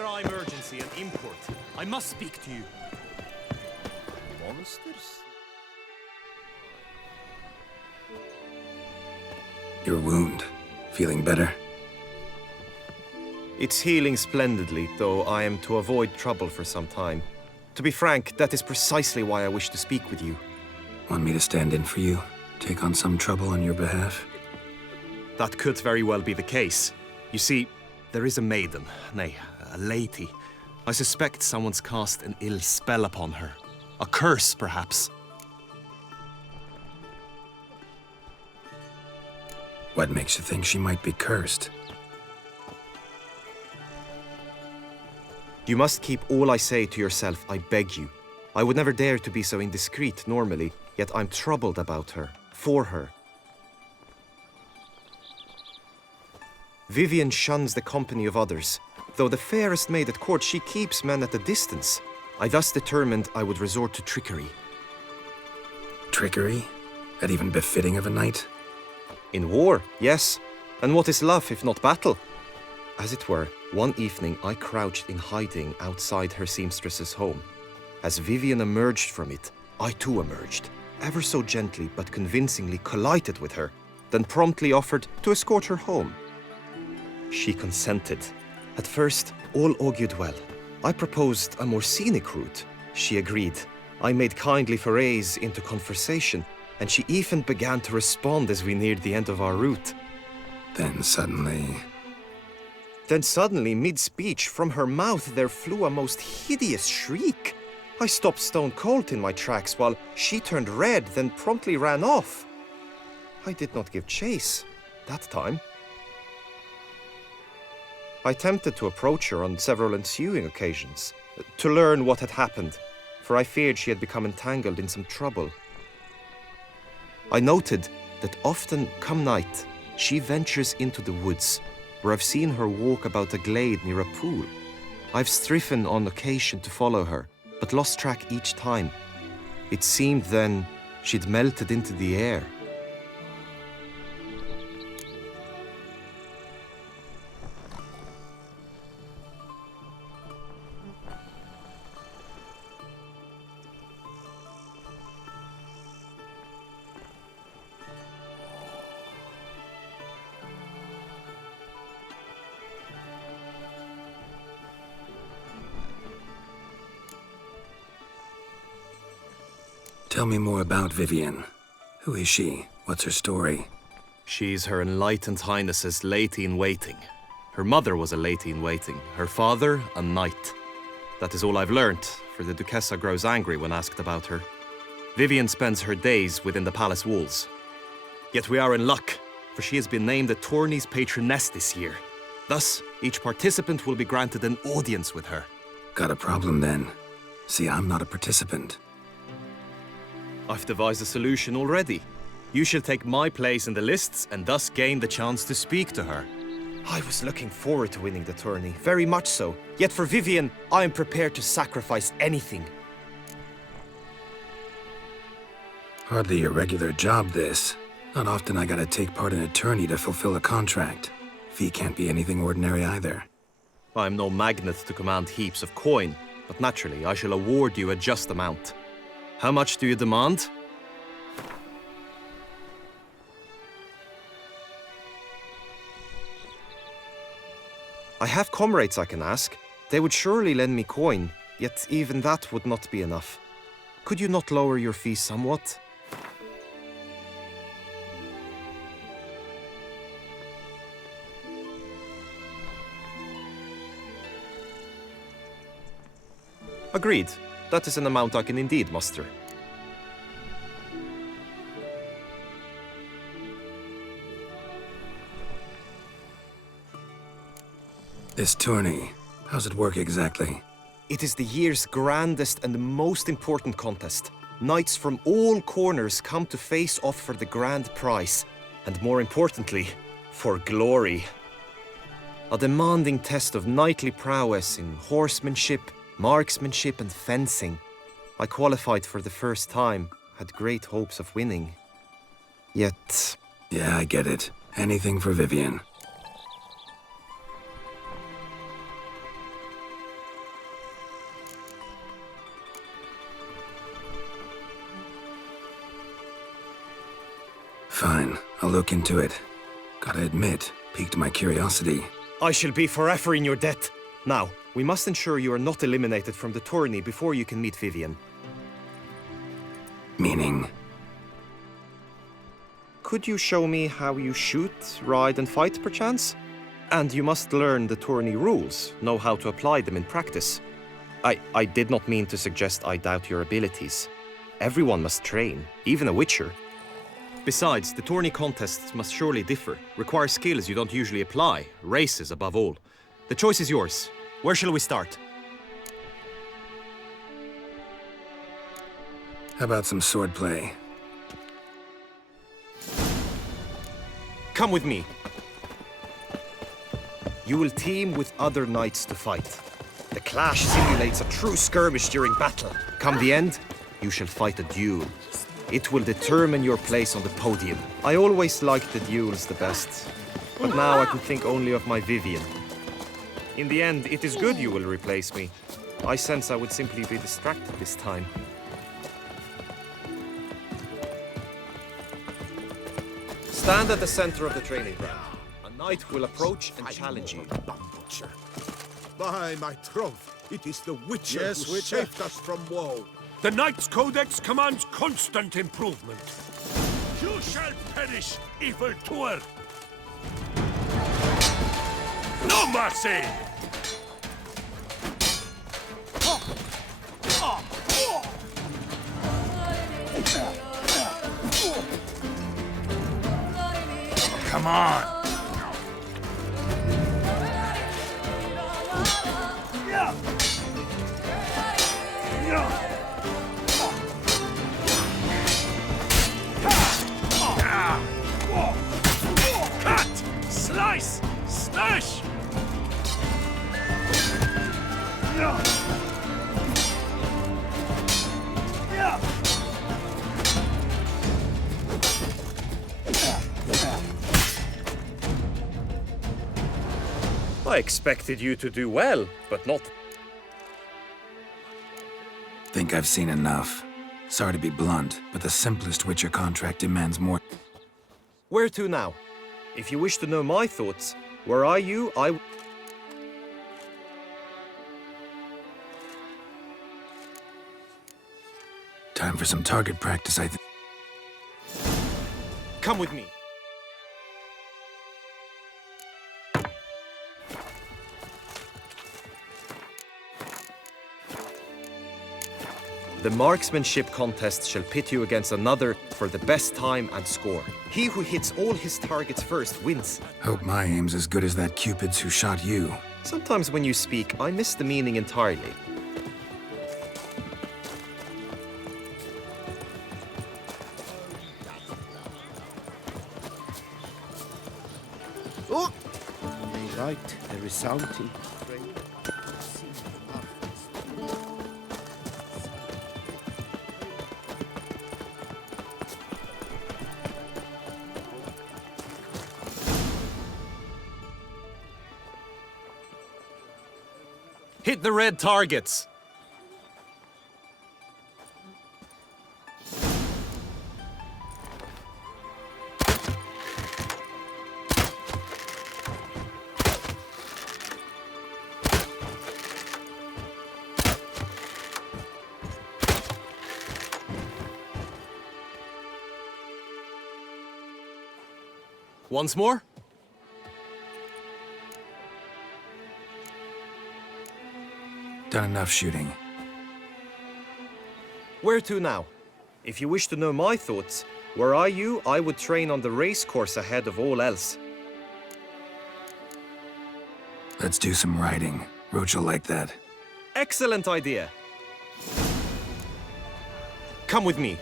Prime urgency and import. I must speak to you. Monsters? Your wound. Feeling better? It's healing splendidly, though I am to avoid trouble for some time. To be frank, that is precisely why I wish to speak with you. Want me to stand in for you? Take on some trouble on your behalf? That could very well be the case. You see, there is a maiden, nay, a lady. I suspect someone's cast an ill spell upon her. A curse, perhaps. What makes you think she might be cursed? You must keep all I say to yourself, I beg you. I would never dare to be so indiscreet normally, yet I'm troubled about her, for her. Vivian shuns the company of others. Though the fairest maid at court, she keeps men at a distance. I thus determined I would resort to trickery. Trickery? That even befitting of a knight? In war, yes. And what is love if not battle? As it were, one evening I crouched in hiding outside her seamstress's home. As Vivian emerged from it, I too emerged, ever so gently but convincingly collided with her, then promptly offered to escort her home. She consented. At first, all augured well. I proposed a more scenic route. She agreed. I made kindly forays into conversation, and she even began to respond as we neared the end of our route. Then suddenly, mid-speech, from her mouth there flew a most hideous shriek. I stopped stone cold in my tracks while she turned red, then promptly ran off. I did not give chase that time. I attempted to approach her on several ensuing occasions, to learn what had happened, for I feared she had become entangled in some trouble. I noted that often, come night, she ventures into the woods, where I've seen her walk about a glade near a pool. I've striven on occasion to follow her, but lost track each time. It seemed then she'd melted into the air. tell me more about Vivian. Who is she? What's her story? She's Her Enlightened Highness's lady-in-waiting. Her mother was a lady-in-waiting, her father a knight. That is all I've learnt, for the Duchessa grows angry when asked about her. Vivian spends her days within the palace walls. Yet we are in luck, for she has been named a tourney's patroness this year. Thus, each participant will be granted an audience with her. Got a problem then. See, I'm not a participant. I've devised a solution already. You shall take my place in the lists and thus gain the chance to speak to her. I was looking forward to winning the tourney, very much so. Yet for Vivian, I am prepared to sacrifice anything. Hardly a regular job, this. Not often I gotta take part in a tourney to fulfill a contract. Fee can't be anything ordinary either. I'm no magnet to command heaps of coin, but naturally I shall award you a just amount. How much do you demand? I have comrades I can ask. They would surely lend me coin, yet even that would not be enough. Could you not lower your fee somewhat? Agreed. That is an amount I can indeed muster. This tourney, how's it work exactly? It is the year's grandest and most important contest. Knights from all corners come to face off for the grand prize, and more importantly, for glory. A demanding test of knightly prowess in horsemanship, marksmanship and fencing. I qualified for the first time, had great hopes of winning. Yet... Yeah, I get it. Anything for Vivian. Fine, I'll look into it. Gotta admit, piqued my curiosity. I shall be forever in your debt. Now, we must ensure you are not eliminated from the tourney before you can meet Vivian. Meaning? Could you show me how you shoot, ride, and fight, perchance? And you must learn the tourney rules, know how to apply them in practice. I did not mean to suggest I doubt your abilities. Everyone must train, even a witcher. Besides, the tourney contests must surely differ, require skills you don't usually apply, races above all. The choice is yours. Where shall we start? How about some swordplay? Come with me. You will team with other knights to fight. The clash simulates a true skirmish during battle. Come the end, you shall fight a duel. It will determine your place on the podium. I always liked the duels the best, but now I can think only of my Vivian. In the end, it is good you will replace me. I sense I would simply be distracted this time. Stand at the center of the training ground. A knight will approach and challenge you. By my troth, it is the Witcher Yes, who Witcher. saved us from woe. The Knight's Codex commands constant improvement. You shall perish, evil doer! No mercy! Come on! Cut! Slice! Smash! I expected you to do well, but not... Think I've seen enough. Sorry to be blunt, but the simplest Witcher contract demands more. Where to now? If you wish to know my thoughts, were I you, I... Time for some target practice, I think. Come with me. The marksmanship contest shall pit you against another for the best time and score. He who hits all his targets first wins. Hope my aim's as good as that Cupid's who shot you. Sometimes when you speak, I miss the meaning entirely. Oh! They write a resounding. Hit the red targets! Once more? Done enough shooting. Where to now? If you wish to know my thoughts, were I you, I would train on the race course ahead of all else. Let's do some riding. Roach will like that. Excellent idea. Come with me.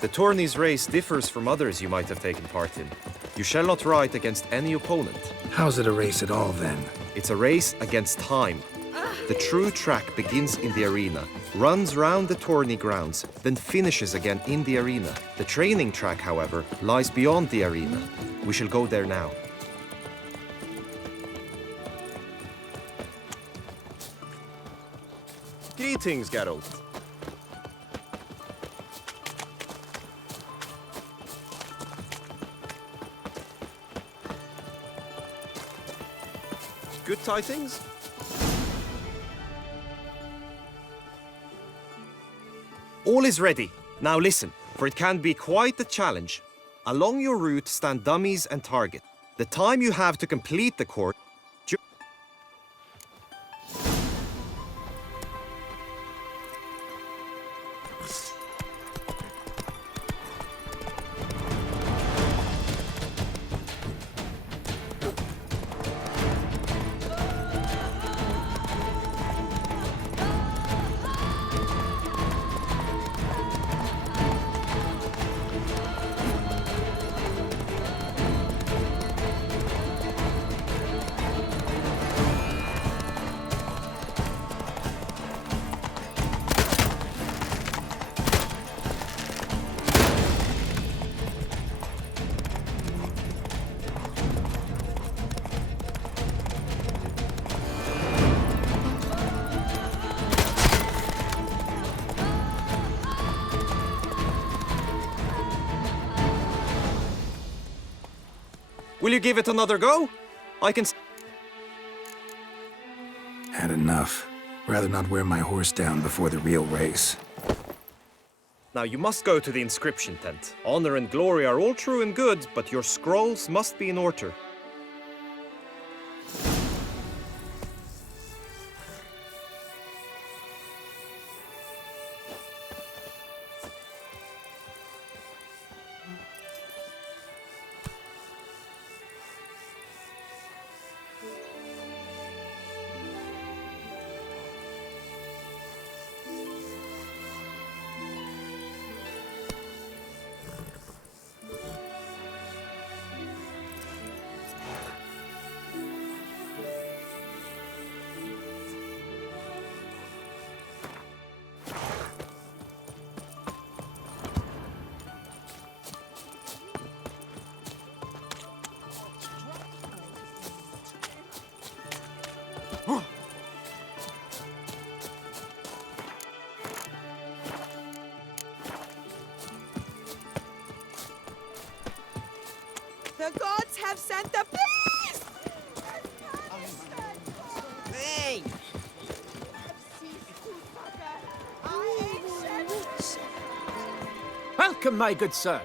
The tourney's race differs from others you might have taken part in. You shall not ride against any opponent. How's it a race at all, then? It's a race against time. The true track begins in the arena, runs round the tourney grounds, then finishes again in the arena. The training track, however, lies beyond the arena. We shall go there now. Greetings, Geralt. zip-tie things? All is ready. Now listen, for it can be quite the challenge. Along your route stand dummies and target. The time you have to complete the course... Will you give it another go? I can... Had enough. Rather not wear my horse down before the real race. Now you must go to the inscription tent. Honor and glory are all true and good, but your scrolls must be in order. The gods have sent the beast! Hey! Welcome, my good sir.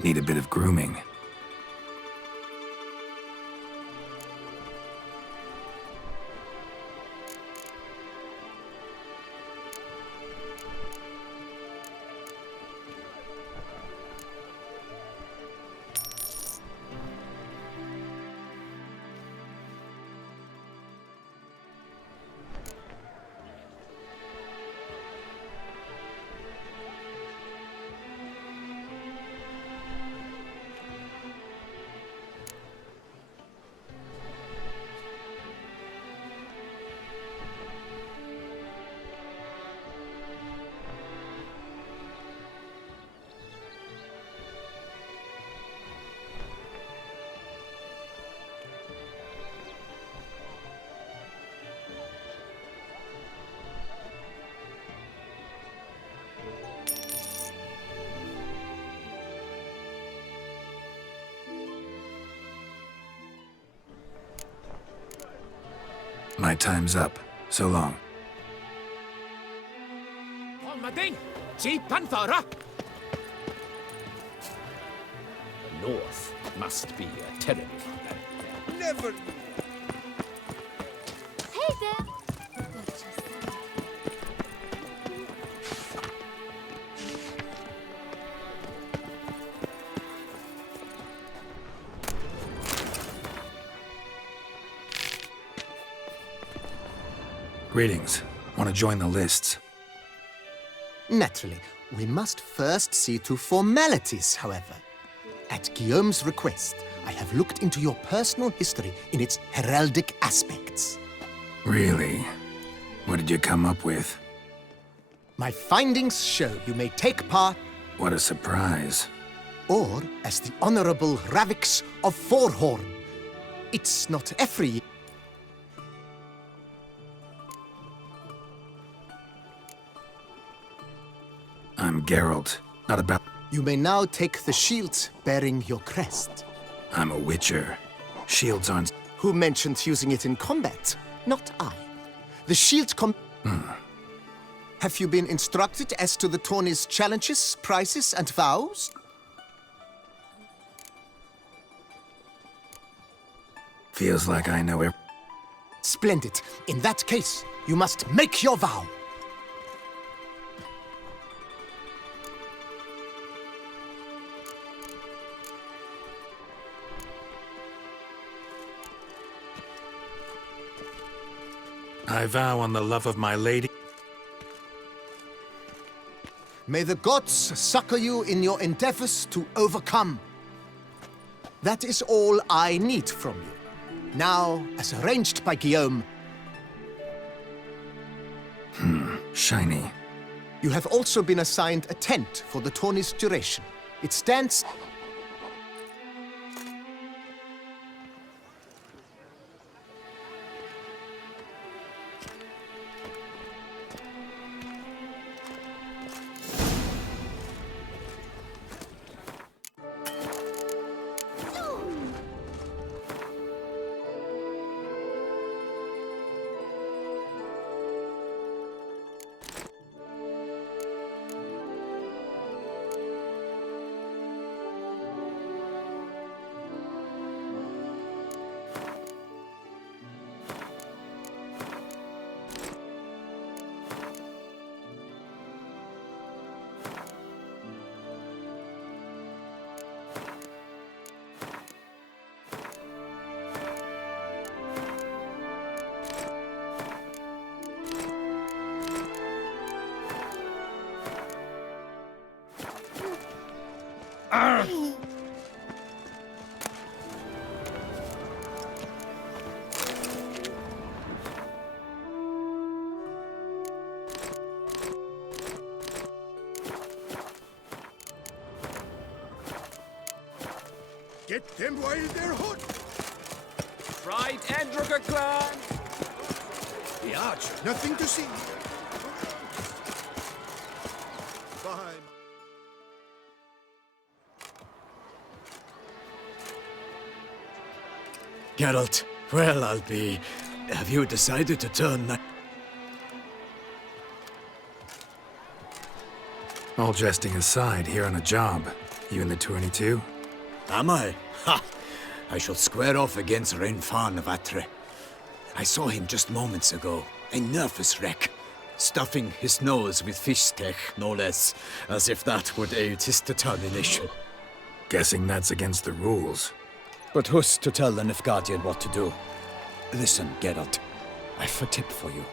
Need a bit of grooming. My time's up. So long. Mading, si Panthara. The North must be a terrible land. Never. Hey there. Greetings. Want to join the lists? Naturally, we must first see to formalities, however. At Guillaume's request, I have looked into your personal history in its heraldic aspects. Really? What did you come up with? My findings show you may take part, What a surprise. or as the Honorable Ravix of Forhorn. It's not every... I'm Geralt. Not about... You may now take the shields bearing your crest. I'm a witcher. Shields aren't... Who mentioned using it in combat? Not I. The shield Have you been instructed as to the tourney's challenges, prizes, and vows? Feels like I know it. Splendid. In that case, you must make your vow. I vow on the love of my lady. May the gods succor you in your endeavors to overcome. That is all I need from you. Now, as arranged by Guillaume, Shiny. you have also been assigned a tent for the tourney's duration. It stands... Get them while they're hot! Right, Androga clan! The arch, nothing to see. Behind. Geralt, well, I'll be... Have you decided to turn... All jesting aside, here on a job. You in the tourney too? Am I? Ha! I shall square off against Renfan of Atre. I saw him just moments ago. A nervous wreck. Stuffing his nose with fish steak, no less. As if that would aid his determination. Guessing that's against the rules. But who's to tell the Nilfgaardian what to do? Listen, Geralt. I've a tip for you.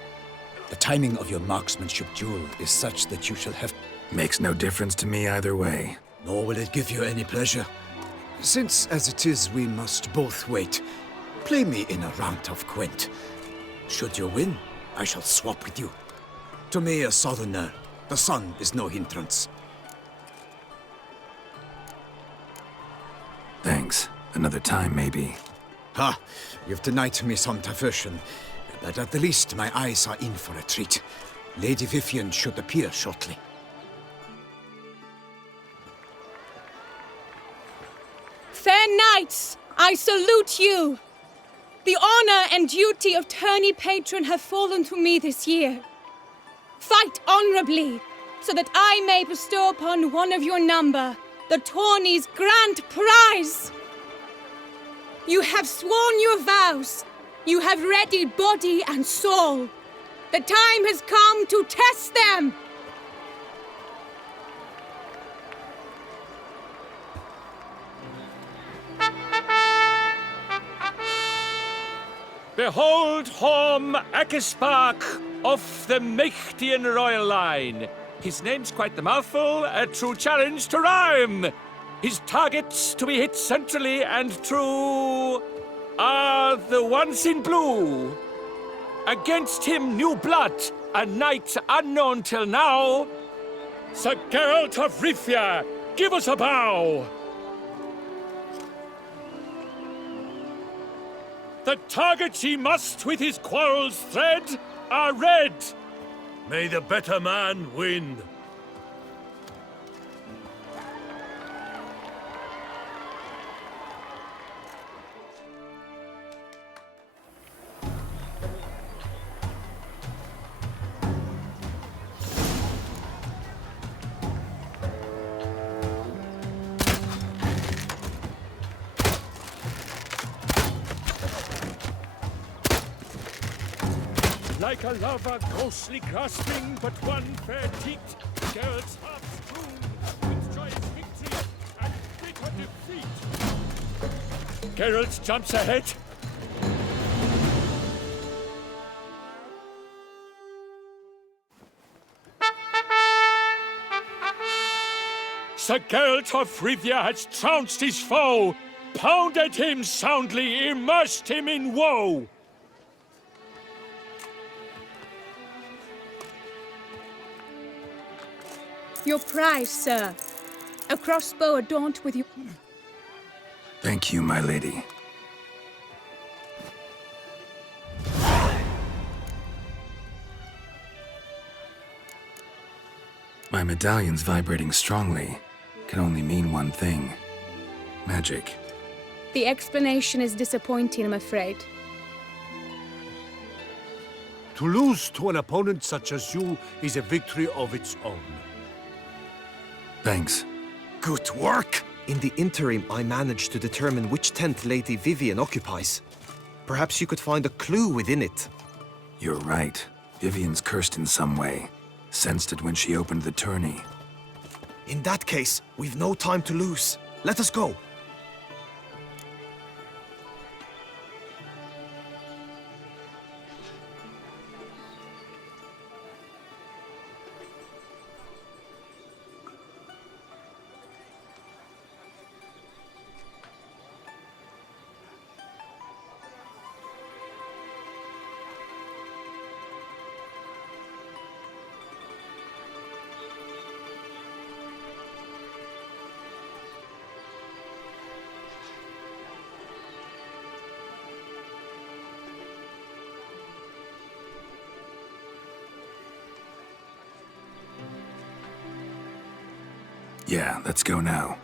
The timing of your marksmanship duel is such that you shall have... Makes no difference to me either way. Nor will it give you any pleasure. Since, as it is, we must both wait, play me in a round of Gwent. Should you win, I shall swap with you. To me, a southerner, the sun is no hindrance. Thanks. Another time, maybe. Ha! You've denied me some diversion, but at the least my eyes are in for a treat. Lady Vivian should appear shortly. Fair knights, I salute you! The honor and duty of tourney patron have fallen to me this year. Fight honorably, so that I may bestow upon one of your number the tourney's grand prize! You have sworn your vows. You have readied body and soul. The time has come to test them! Behold Horm Akispark of the Mechtian royal line. His name's quite the mouthful, a true challenge to rhyme. His targets to be hit centrally and true are the ones in blue. Against him new blood, a knight unknown till now. Sir Geralt of Rivia, give us a bow. The targets he must with his quarrels thread are red. May the better man win. like a lover ghostly grasping but one fair teat, Geralt's heart strewn with joyous victory and bitter defeat. Geralt jumps ahead. Sir Geralt of Rivia has trounced his foe, pounded him soundly, immersed him in woe. Your prize, sir. A crossbow adorned with your... Thank you, my lady. My medallion's vibrating strongly. Can only mean one thing. Magic. The explanation is disappointing, I'm afraid. To lose to an opponent such as you is a victory of its own. Thanks. Good work! In the interim, I managed to determine which tent Lady Vivian occupies. Perhaps you could find a clue within it. You're right. Vivian's cursed in some way. Sensed it when she opened the tourney. In that case, we've no time to lose. Let us go. Yeah, let's go now.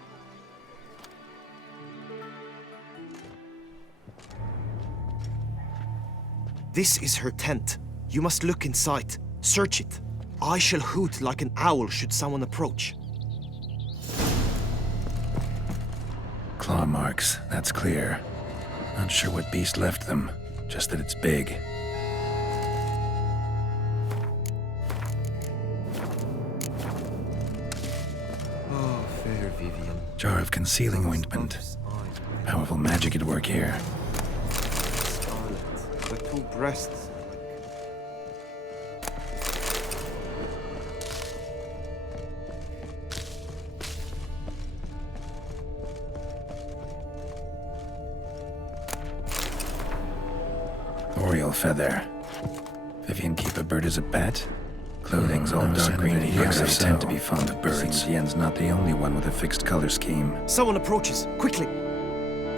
This is her tent. You must look inside. Search it. I shall hoot like an owl should someone approach. Claw marks, that's clear. Not sure what beast left them, just that it's big. Oh, fair Vivian. Jar of concealing ointment. Powerful magic at work here. Scarlet. The two breasts. Oriole feather. Vivian keep a bird as a pet? Clothing's all dark green and yellow. Tend to be fond of birds. Seems Yen's not the only one with a fixed color scheme. Someone approaches. Quickly.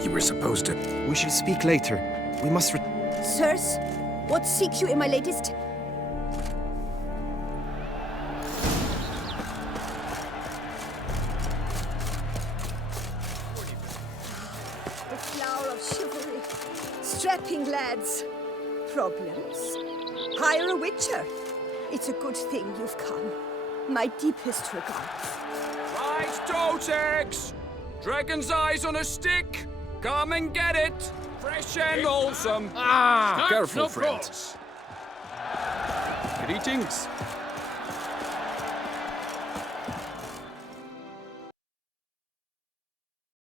You were supposed to... We shall speak later. We must Sirs, what seek you in my latest? The flower of chivalry. Strapping lads. Problems? Hire a witcher. It's a good thing you've come. My deepest regards. Right, Totex! Dragon's eyes on a stick! Come and get it! Fresh and wholesome! Careful, friends. Greetings.